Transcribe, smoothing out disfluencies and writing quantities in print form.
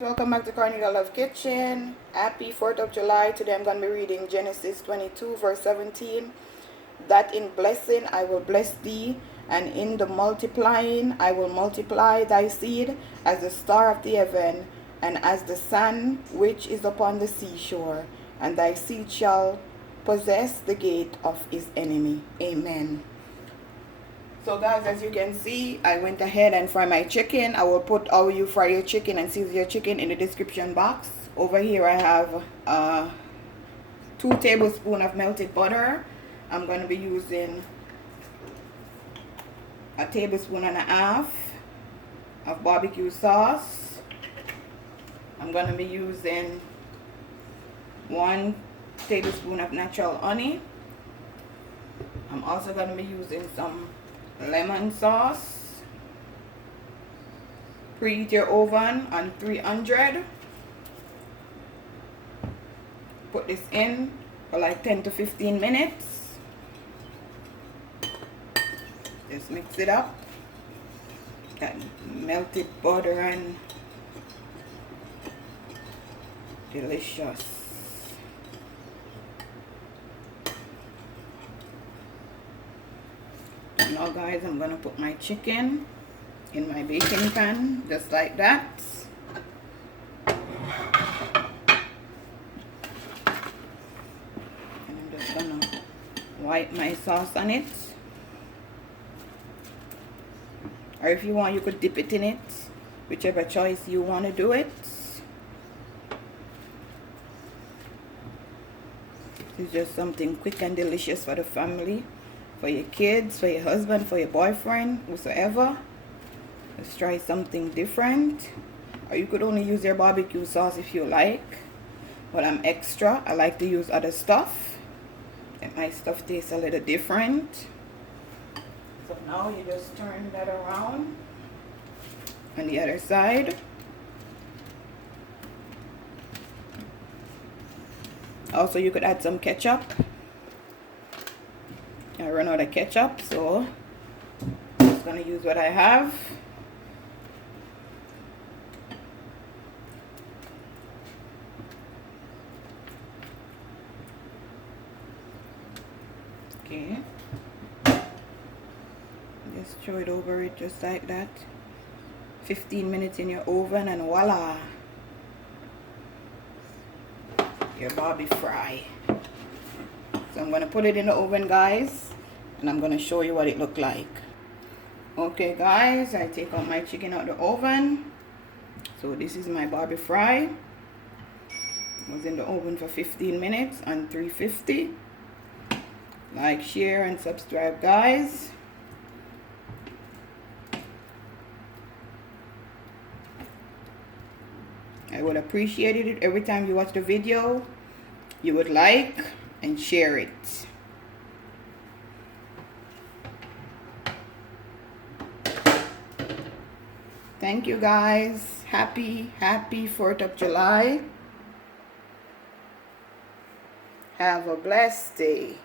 Welcome back to Cornelialove Kitchen. Happy 4th of July. Today I'm going to be reading Genesis 22 verse 17. That in blessing I will bless thee, and in the multiplying I will multiply thy seed as the star of the heaven, and as the sand which is upon the seashore. And thy seed shall possess the gate of his enemy. Amen. So guys, as you can see, I went ahead and fried my chicken. I will put how you fry your chicken and season your chicken in the description box. Over here I have 2 tablespoons of melted butter. I'm going to be using a tablespoon and a half of barbecue sauce. I'm going to be using 1 tablespoon of natural honey. I'm also going to be using some lemon sauce. Preheat your oven on 300. Put this in for like 10 to 15 minutes. Just mix it up. That melted butter and delicious. Now guys, I'm gonna put my chicken in my baking pan just like that. And I'm just gonna wipe my sauce on it, or if you want you could dip it in it, whichever choice you want to do it. It's just something quick and delicious for the family, for your kids, for your husband, for your boyfriend, whosoever. Let's try something different. Or you could only use your barbecue sauce if you like. But I'm extra. I like to use other stuff. And my stuff tastes a little different. So now you just turn that around on the other side. Also, you could add some ketchup. I run out of ketchup, so I'm just gonna use what I have. Okay, just throw it over it just like that. 15 minutes in your oven and voila, your Barbie fry. So I'm going to put it in the oven, guys, and I'm going to show you what it looked like. Okay guys, I take out my chicken out of the oven. So this is my Barbie fry. It was in the oven for 15 minutes on 350. Like, share, and subscribe, guys. I would appreciate it every time you watch the video. You would like and share it. Thank you guys. Happy 4th of July. Have a blessed day.